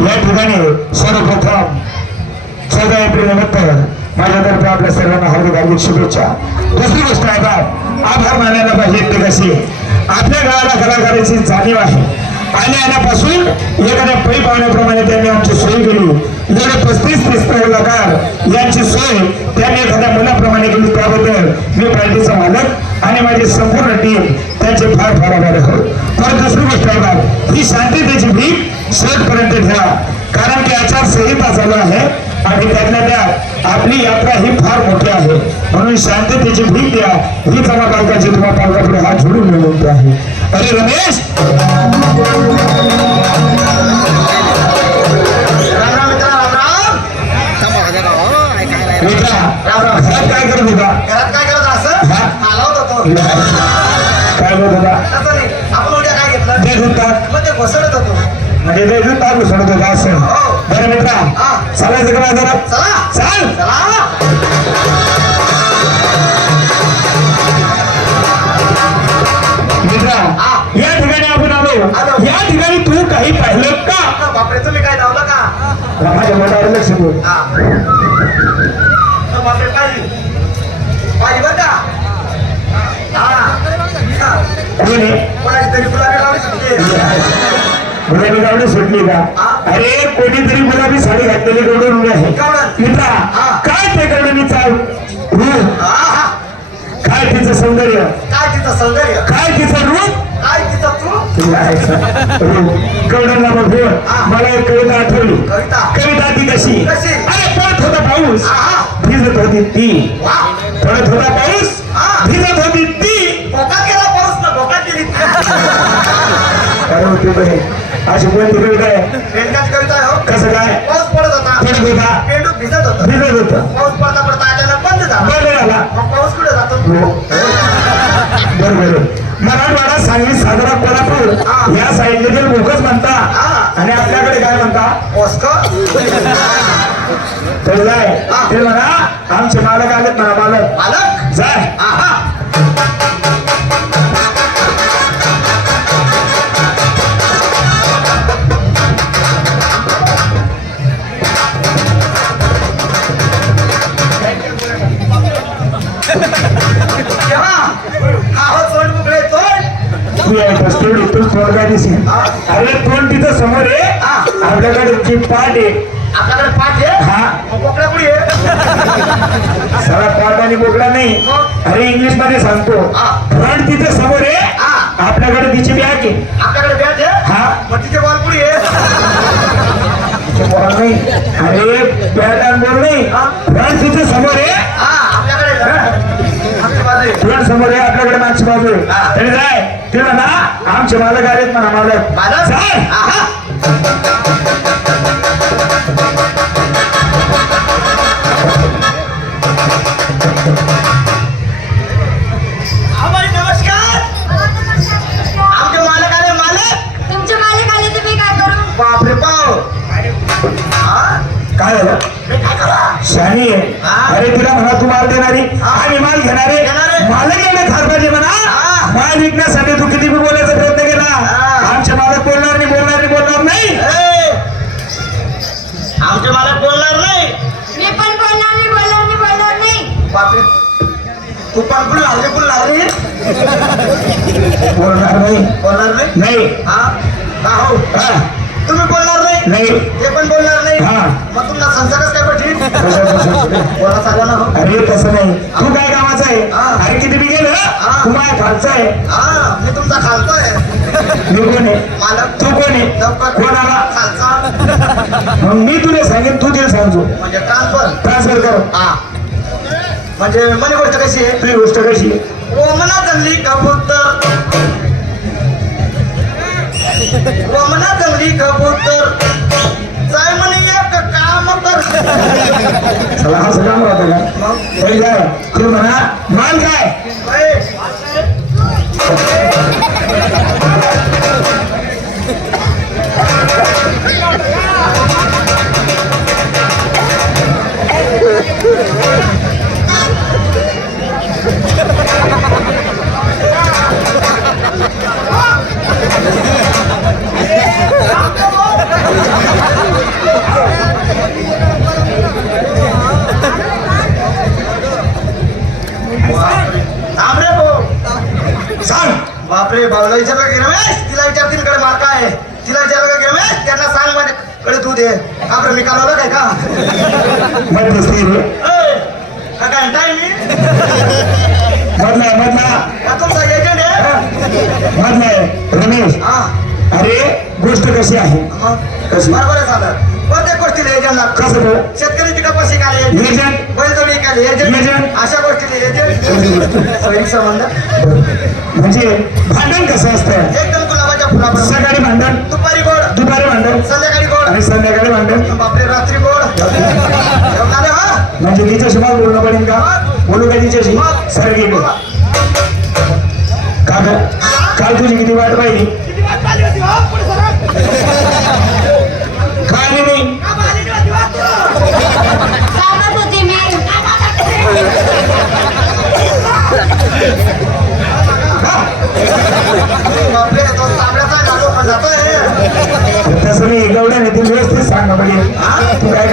या ठिकाणी सर्वप्रथम चौदा एप्रिल निमित्त माझ्यातर्फे आपल्या सर्वांना हार्दिक हार्दिक शुभेच्छा. दुसरी गोष्ट आहे आभार मानायला पाहिजे ते कसे आपल्या गावाला कलाकाराची जाणीव आहे. आणि आल्यापासून एखाद्या पै पाहण्याप्रमाणे त्यांनी आमची सोय केली. एवढे पस्तीस तीस कलाकार यांची सोय त्यांनी एखाद्या मुलाप्रमाणे केली. त्याबद्दल मी पार्टीचा मालक आणि माझी संपूर्ण टीम त्यांचे फार फार आभार आहोत. पण दुसरी गोष्ट आहे ही शांततेची भीक शेवटपर्यंत घ्या. कारण की आचारसंहिता चालू आहे आणि त्यातल्या त्यात आपली यात्रा ही फार मोठी आहे. म्हणून शांततेची भीक द्या. ही जमा पालकाची तुम्हा पालकाकडे हात जोडून विनंती आहे. अरे रमेश! घरात काय करत होता? घरात काय करत असं? आला होता. तो काय बोलत होता? आपण उद्या काय घेतलं? ते होतात मग ते घोसळत होतो. म्हणजे ते दूध सोडत होता असं बरं मित्रा. चालायचं का बाजारात? चला. चाल. चला. मित्रा. या ठिकाणी आपण आलो. या ठिकाणी तू काही पाहिलं का? बापरे तुम्ही काय धावलं का? माझ्या मनावर लक्ष तर बापरे पाहिजे पाहिजे बरं का? हा. कोण आहे? कोणाची तरी सुटली गुलाबी गावडे सुटली का. अरे कोणीतरी गुलाबी साडी घातलेली गवडून उभी आहे. मित्रा. काय ते गवडणीचा रूप. काय तिचं सौंदर्य? काय तिचं सौंदर्य? काय तिचं रूप? काय तिचं. रूप? गवडणला बघून हा. मला एक कविता आठवली. कविता? कविता ती कशी? अरे पडत होता पाऊस. भिजत होती ती. पडत होता पाऊस. भिजत होती ती. भोका केला पाऊस ना भोका केली अरे होती बहीण अशी कोणती कविता आहे? कविता आहे हो. कसं काय? पाऊस पडत होता. पडत होता? पेंडू भिजत होता. भिजत होतं. पाऊस पडता पडता अचानक बंद झाला. बंद झाला. मग पाऊस कुठे जातो? बरोबर. मराठवाडा सांगली सातारा कोल्हापूर हा. या साईडले जे लोकच म्हणता. हा. आणि आपल्याकडे काय म्हणता? पाऊस का तर जाय. हा. ते म्हणा आमचे मालक आलेत म्हणा मालक. मालक? जाय. आहा. तू आहे बस तेवढी तू पोरगा दिसेल. अरे तोंड तिथं समोर आहे. आपल्याकडे जी पाठ आहे. आपल्याकडे पाठ आहे? हा. मग बोकड्या कुठे आहे सगळा पाठ आणि बोकडा नाही? अरे इंग्लिशमध्ये सांगतो. फ्रंट तिथं समोर आहे. आपल्याकडे तिची बॅग आहे. आपल्याकडे बॅट आहे? हा. मग तिचे बॉल कुठे आहे बॉल नाही. अरे बॅट आणि बॉल नाही. फ्रंट तिथं समोर आहे. आपल्याकडे. फ्रंट समोर आहे आपल्याकडे मागची बाजू आहे. तरी जाय. ते म्हणा आमचे मालक आलेत म्हणा मालक. मालक? शानी आहे. अरे तिला म्हणा तू माल देणारी. हा. आणि माल घेणारे. मालक येणे खासदारी म्हणा. हा. माल विकण्यासाठी तू किती बी बोलायचा प्रयत्न केला. हा. आमचे मालक बोलणार नाही बोलणार नाही बोलणार नाही. ए! आमचे मालक बोलणार नाही. मी पण बोलणार नाही बोलणार नाही बोलणार नाही. बापरे. तू पण पण लावले पण लावले. बोलणार नाही. बोलणार नाही? नाही. हा. हा. तुम्ही बोलणार नाही? नाही. ते पण बोलणार नाही? हा. मग तुमचा संसारच अरे तसं नाही. तू काय कामाचा आहे. अरे किती बी गेलं. तू माझ्या खालचा आहे. हा मी तुमचा खालचा आहे. मी कोण आहे? मालक तू कोण आहे? कोण आला? खालचा. मग मी तुला सांगेन तू तिला सांगतो म्हणजे ट्रान्सफर ट्रान्सफर कर. हा. म्हणजे मनी गोष्ट कशी आहे? तुझी गोष्ट कशी आहे? ओमना जंगली कबूतर ओमना जंगली कबूतर जाय म्हणे एक काम कर चला हा। सगळं राहतं का तरी म्हणा माल काय मधला मधला तुमचा एजंट आहे. मधला आहे. रमेश अरे गोष्ट कशी आहे? कशी? बरोबर झालं प्रत्येक गोष्टीला एजंट लागतो. कसं? शेतकरी पिका पैसे काले एजंट बैलजोडी काले एजंट. अशा गोष्टीला एजंट संबंध. म्हणजे भांडण कसं असतं? एकदम गुलाबाच्या फुलाबरोबर सकाळी भांडण? दुपारी गोड. दुपारी भांडण? संध्याकाळी गोड. आणि संध्याकाळी भांडण? बापरे रात्री गोड. हा. म्हणजे तिच्याशी मला बोलणं पडेल का? बोलू का तिच्याशी? सर गेलो का ग? काल तुझी किती वाट पाहिली? काय नाही. तसं मी गवड्याने ते व्यवस्थित सांगा पाहिजे तू काय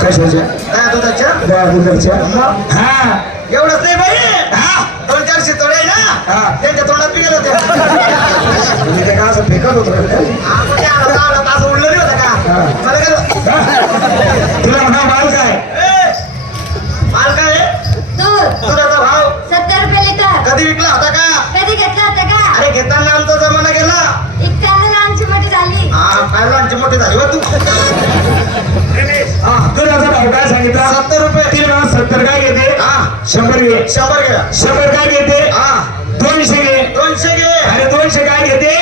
कशाच्या काय दुधाच्या हा एवढंच नाही बाई हा दोन चार शितोडे आहे ना. त्यांच्या तोंडात पिकल होते ते का असं फेकत होतो. हा, असं उडलं नाही होतं का. मला काय? तुला म्हणा शंभर घ्या. शंभर काय घेते हा. दोनशे घे. दोनशे घे. अरे दोनशे काय घेते.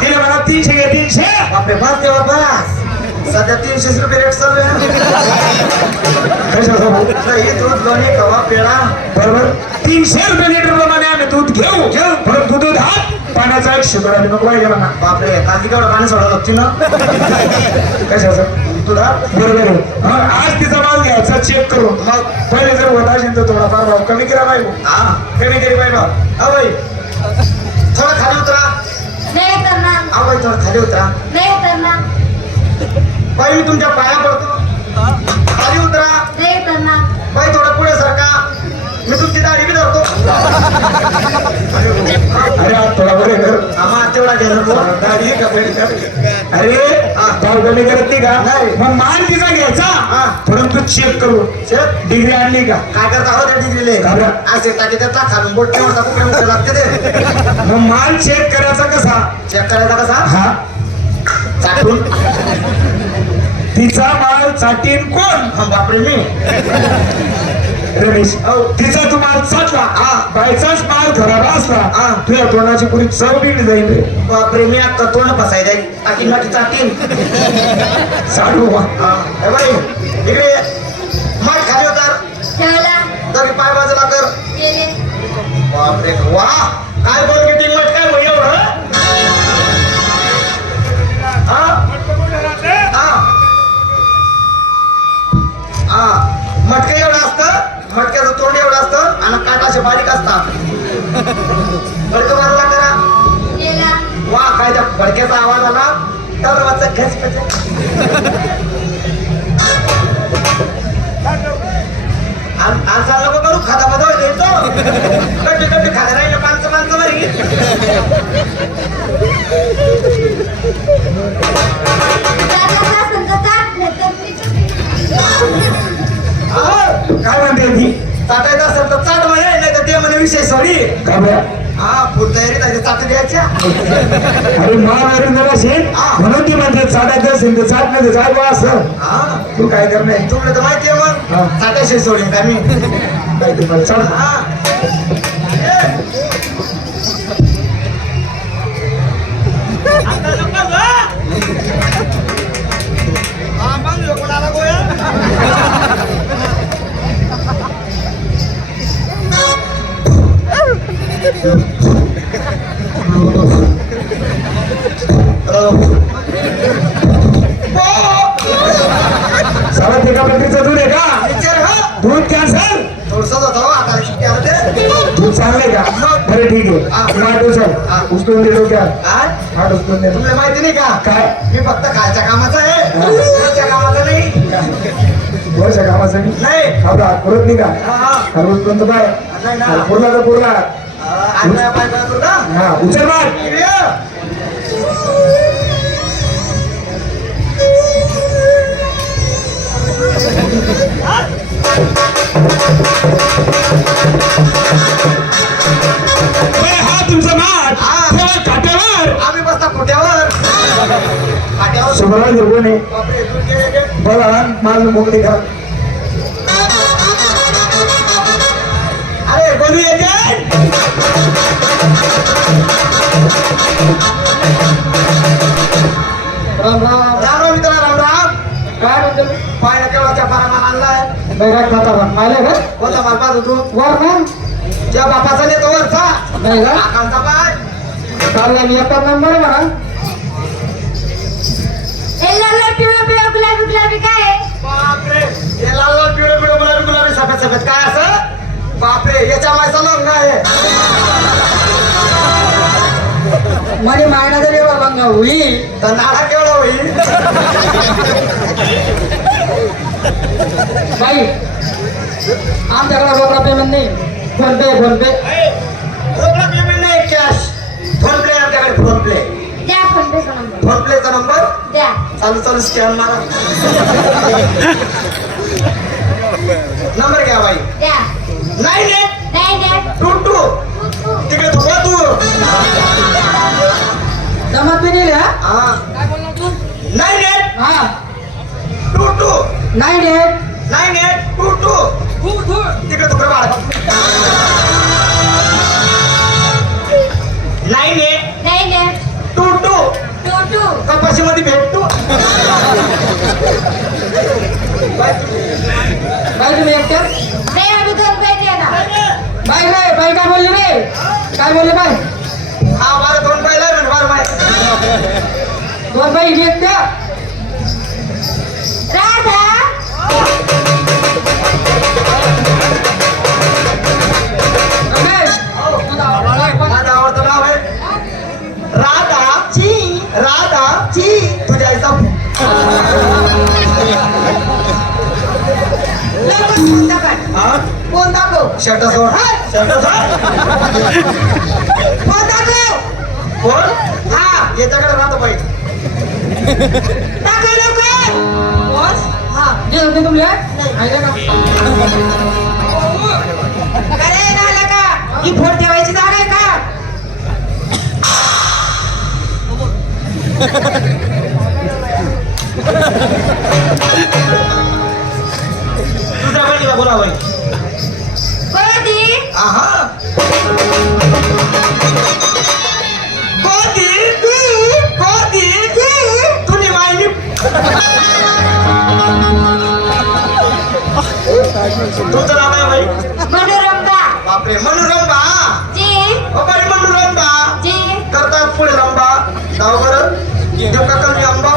तिला म्हणा तीनशे घे तीनशे. बापरे बाप ते बाबा सध्या तीनशे रुपये रेट चालू आहे दूध लोणी खवा पेढा बरोबर. तीनशे रुपये लिटर प्रमाणे आम्ही दूध घेऊ. घेऊ. परंतु दूध हा पाण्याचा एक शिकवला नको पाहिजे म्हणा. बापरे कांदी केवढं पाणी सोडत होती ना. कशाचं तुला बरोबर आज तिचा माल घ्यायचा चेक करून. मग पहिले जर होत असेल तर थोडाफार भाव कमी केला हा. कमी केली पाहिजे भाव. हा बाई थोडं खाली उतरा. हा बाई थोडं खाली उतरा. बाई मी तुमच्या पाया पडतो. खाली उतरा. बाई थोडं पुढे सरका. मी तुमची दाढी बी धरतो. अरे आज थोडा बरे कर आम्हा तेवढा घेणार अरे भाव कमी करत नाही का मग माल तिचा घ्यायचा हा. परंतु चेक करू शेत डिग्री आणली का काय करता हो त्या डिग्रीले का बरं? असे टाकी त्याचा खालून बोट ठेवता कुठे लागते ते मग माल चेक करायचा कसा चेक करायचा कसा हा चाटून तिचा माल चाटीन कोण हा, बापरे मी रमेश तिचा तू माल चाटला हा. बायचाच माल खराब असला हा. तुझ्या तोंडाची पुरी चव बिघड जाईल रे. बापरे मी अक्का तोंड फसाय जाईल. टाकी नाकी चाटीन. चालू वा. हे. बाई इकडे. माठ खाली होता. ठेवला तरी पाय बाजूला कर. बापरे वा. काय बोल? बडकं मारला वा काय त्या बडक्याचा आवाज आला? तर वाचा खेच खेच. आमचा नको करू खाता बदल येतो कट्टी कट्टी खाता राहिलं माणसं माणसं बरी. मी काय म्हणते ती? चाटायचं असेल तर चाट. विषय सोडी का बरं? हा फुल तयारी त्याची चाट द्यायच्या अरे असेल हा. म्हणून ती म्हणते चाटायचं असेल तर चाट नाही चाल बा असं. हा. तू काय करणार? तुला तर माहिती आहे मग. चाटायशी सोडीन का मी काय ते मला चाल हा. साला एका दूध आहे का? दूध कॅन्सल? थोडसंच होतं हो, आता शिट्टी आलं ते दूध चांगलंय का बरं ठीक आहे. माठ उचल उचलून दे डोक्यात काय? माठ उचलून दे तुला माहिती नाही का? काय? मी फक्त खायच्या कामाचा आहे. कामाचा नाही. वर्षा कामासाठी नाही? पुरत नाही का हा, हा. पर्यंत पाय नाही ना. पुरला तर पुरला. उचल हा तुमचा माठ. ठेवा काट्यावर आम्ही बसता खोट्यावर दूध घे, घे. बघा माझं मोकळी का कोणी राम राम. राम राम मित्र राम राम. काय म्हणतो? पाहिलं केव्हाच्या पारामान आणलाय. बैराट खाता पण पाहिलं का? कोणता माल पाहतो तू? वर ना. ज्या बापाचा नेतो वरचा नाही का? आकांचा पाय. चालला मी एका नंबर बघा काय आहे? बापरे. लाल लाल पिवळे पिवळे गुलाबी गुलाबी सफेद सफेद. काय असं? बापरे याच्या मायचा लग्न आहे. माझी मायना जरी एवढा लंगा होईल. तर नाडा केवढा होईल? बाई आमच्याकडे रोकडा पेमेंट नाही. फोन पे फोन पे रोकडा पेमेंट नाही कॅश फोन प्ले आमच्याकडे फोन प्ले द्या फोन पेचा नंबर फोन प्लेचा नंबर द्या. चालू चालू स्कॅन मारा. नंबर घ्या बाई. नाईन एट नाही द्या टू टू तिकडे तू बघ तू. जमात बी नाही हा? हा. नाईन एट हा. Two two nine eight nine eight two two तिकडे तुकडे बाळ. काय बोलले बाई हा बारा दोन पाहिला म्हणे बारा बाय दोन बाई ही एकट्या कोण हा याच्याकडे राहतो बाई दाखव लवकर हा जे होते तुम्ही ऐका ना अरे झालं का ही फोन ठेवायची जागा आहे का तुझ्या बहिणीला बोला बाई तुमचं नाव बाई. मनोरंबा. बापरे मनोरंबा? जी. O by मनोरंबा. जी. करतात पुढे रंबा. जाऊ बरं. देऊ का कमी आंबा?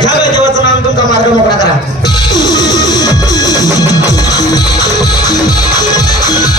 घ्या बाई देवाचं नाम तुमचा मार्ग मोकळा C'est trop beau, trop.